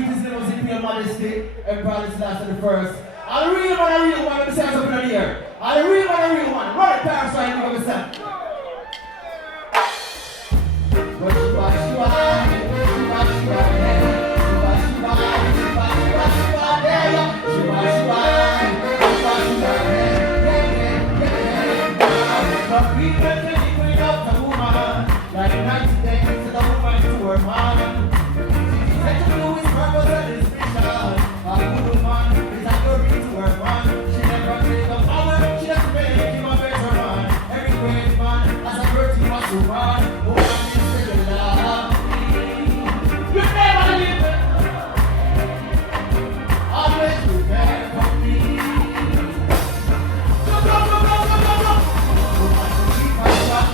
greetings and levels in your modesty, and proudest last and the first. And the real one, let me say something in the air. And the real one, run it, Tarrus, so I can give myself. What you want, like night and day, so the woman to her man. She's set to do his purpose and his mission. A good woman is a glory to her man. She never take the power, she doesn't make him a better man. Every great man has a virtue must to run. Woman is still love. You never leave it. Always be there for me. Go. Woman to keep my love.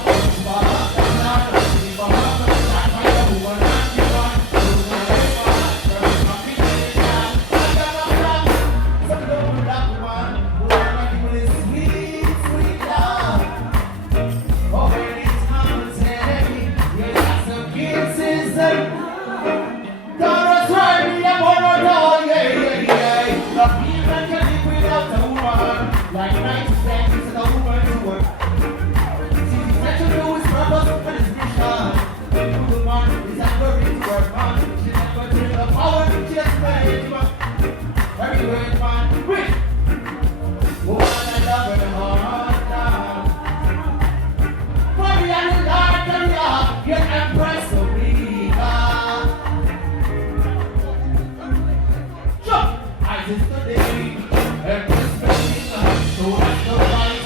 Like night and day, it's a woman to work. She's set to do his purpose and his mission. The woman is a glory to her man. She never take the power, she just made him a very great man. Rich! Woman, I love her heart now. For me and the Lord, and love, your empress of me. Sure, I just today, empress. So that's the right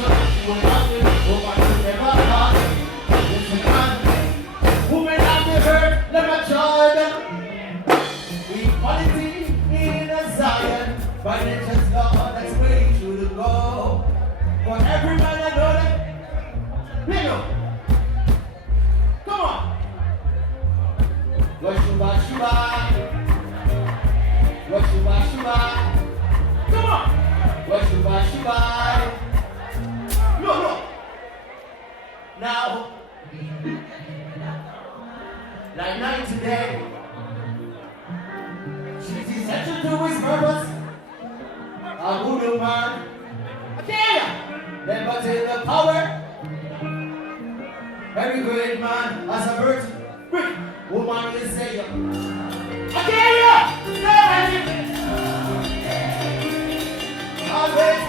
woman to never hurt. Listen, man, women have the hurt, never tried. Equality in a Zion, by nature's law, that's where you should go. For every man I know that, pick up. Come on. What shuba. Come on. What shuba. Look. Now, like night today, she's essential to his purpose. A good man, I tell ya, never take the power. Every great man has a virtue. Great woman will say ya. I tell ya, always.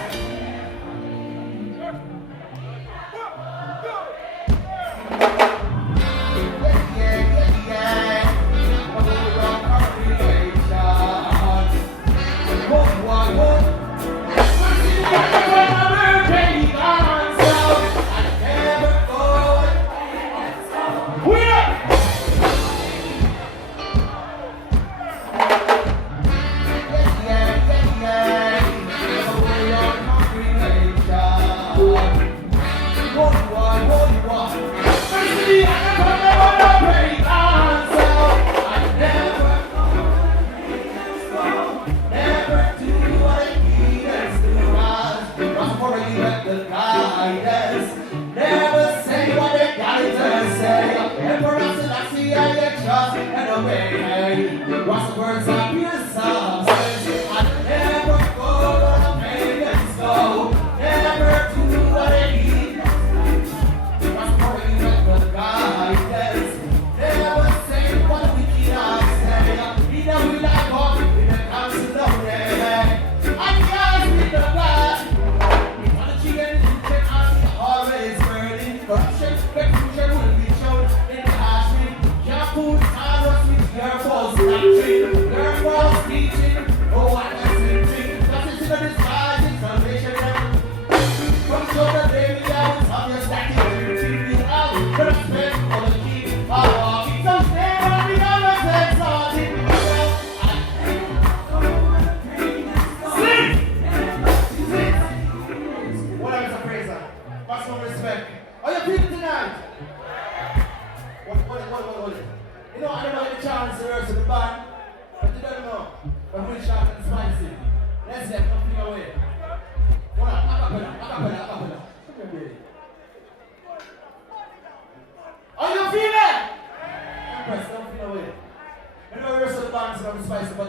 What's the words of your songs? I never go where the pagans go. Never do what they need. What's the word you let the guidance? Never say what we cannot say. Either we like God, we don't come to know that. I can't with the God. If one of you get it, you can ask me always burning. Corruption, confusion will be shown in the ash. Your food, Tarrus with your false doctrine, your false teaching.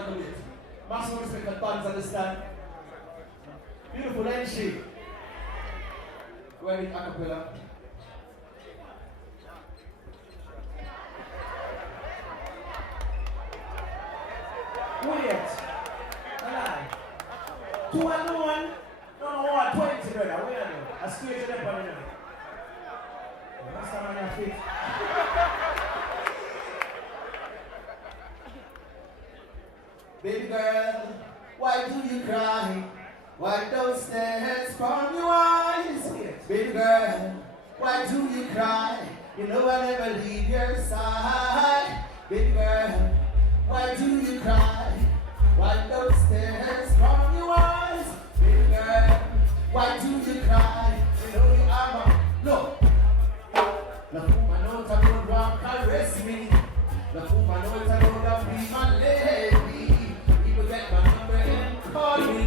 not do it. Maximum respect for fans, understand? Beautiful, ain't she? Go ahead with acapella. Wait. Alright. 2 and 1. No, 20, brother. Wait a minute. I straight to them on the night. Last time on your feet. Baby girl, why do you cry? Wipe those tears from your eyes. Baby girl, why do you cry? You know I'll never leave your side. Baby girl, why do you cry? Wipe those tears from your eyes. Baby girl, why do you cry? You know you are my... Look. Look whom I know to don't want to caress me. Look whom I know to don't be my lady. People get my number and call me.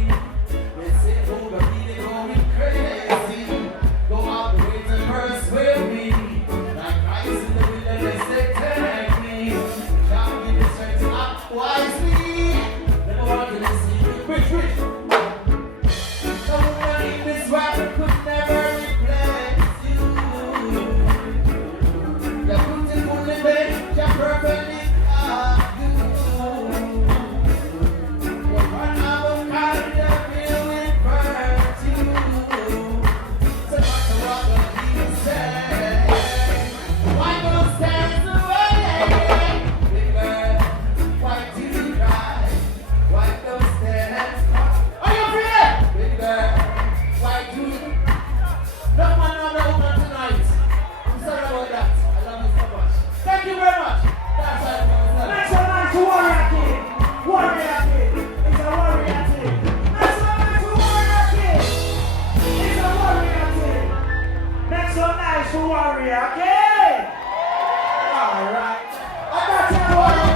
They say, oh, the feeling going crazy. Go out the way to persuade me. Like ice in the wilderness, they take me. Can't give me strength to act wisely. Never want to listen to Rich. Someone in this world could never replace you. You're beautiful, baby. You're perfectly are you. You're one of a kind that will invert you. So much of what the people say. Why go stand away? Big girl, why do you cry? Why go stand? Are you free? Big girl, why do you? No man, no woman tonight. I'm sorry about that. I love you so much. Thank you very much. That's all. Make some noise to Warrior King. Warrior King. It's a Warrior King. Make some noise to Warrior King. It's a Warrior King. Make some noise to Warrior King. All right. I got you, Warrior.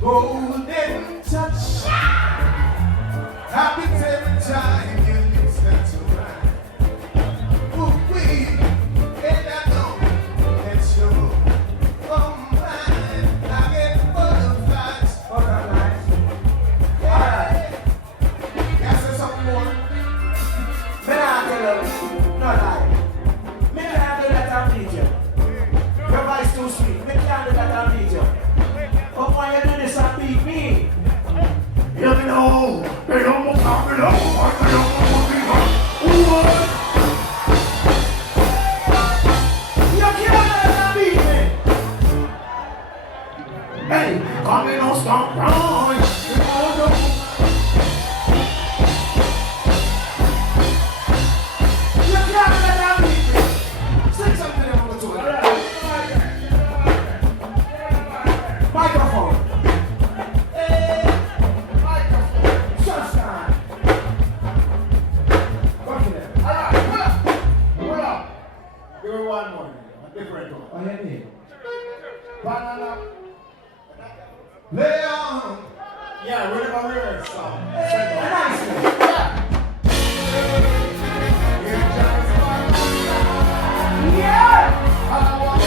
Golden touch. Happy Hey, coming on stop wrong. Sing something to them on the tour. Microphone. Microphone. Sunshine. Go for that. Alright, pull up. Pull up. Give me one more. A different one. Oh, yeah, yeah. Banana. Leon. Yeah, rhythm and lyrics song. Nice one. Yeah. Yeah! I want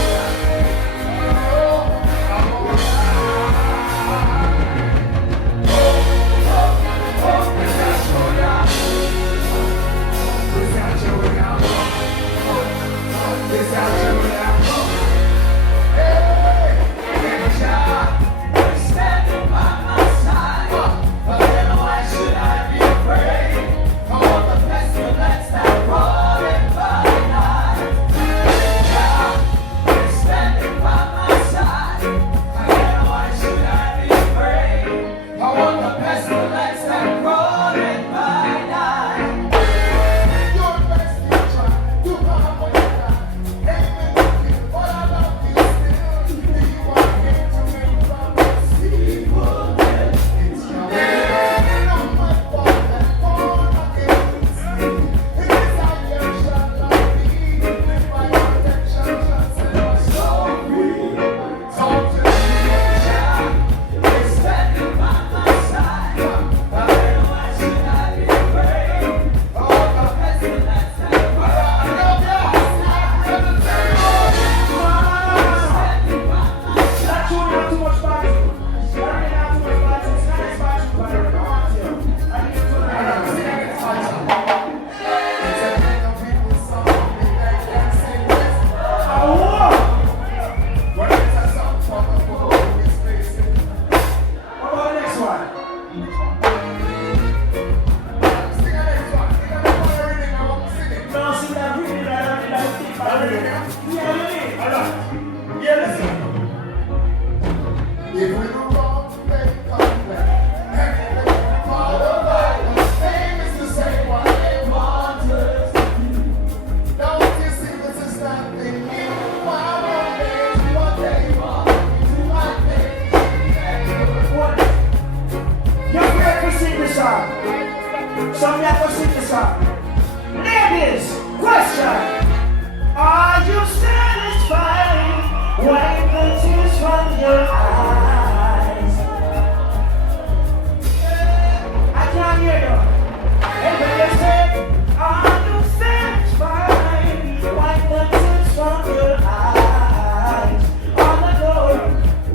Ladies, question. Are you satisfied? Wipe the tears from your eyes. I can't hear you. Everybody say, are you satisfied? Wipe the tears from your eyes. On the floor.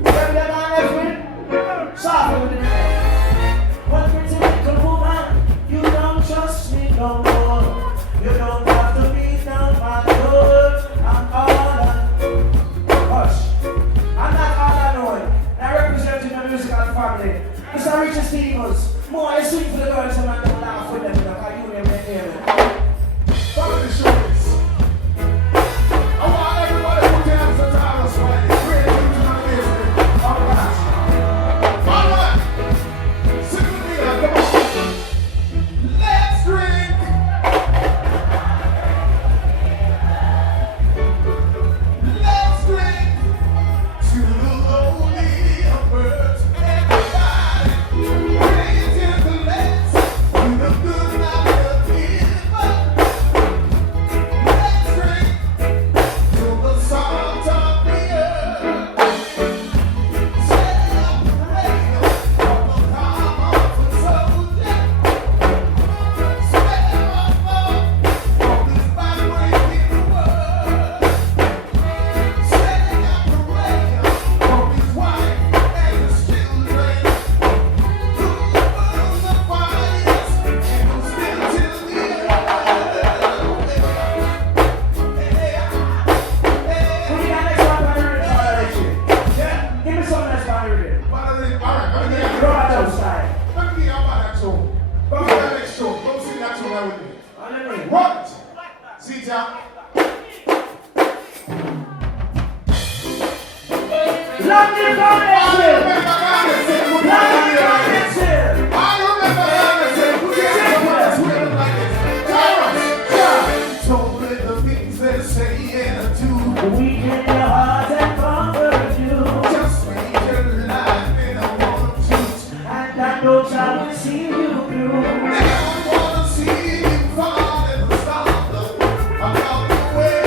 Everybody on that friend? Soft with it. One pretty little woman, you don't trust me no more. You don't have to be down my door. I'm all alone. Hush. I'm not all alone. I represent the musical family. Mr. Richie Stevens. More I sing for the girls and my Jah. Love the Garnet Hill. Love the Garnet Hill. I remember Garnet Hill. Put your hands up, let's wave it like this. Tarrus, told me the things they say and do. Weaken your heart and comfort you. Just make your life in a one truth. And I know I will see you through. Never wanna see you fall in the storm. About the way.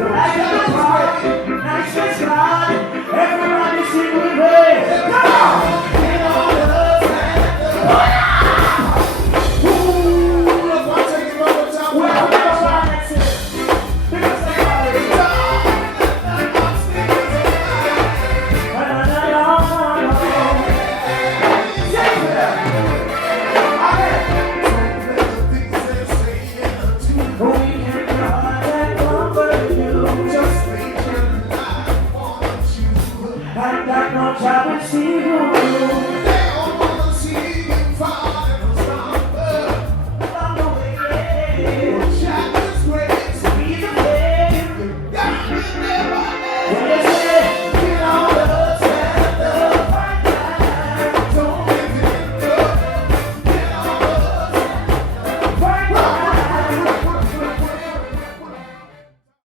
Like a party, nice and strong. Everybody sing with me. Come on! Get on the sand. Ooh, look, I'm taking over time. Well, I'm gonna find that shit. Because I got it. And I know I will see you.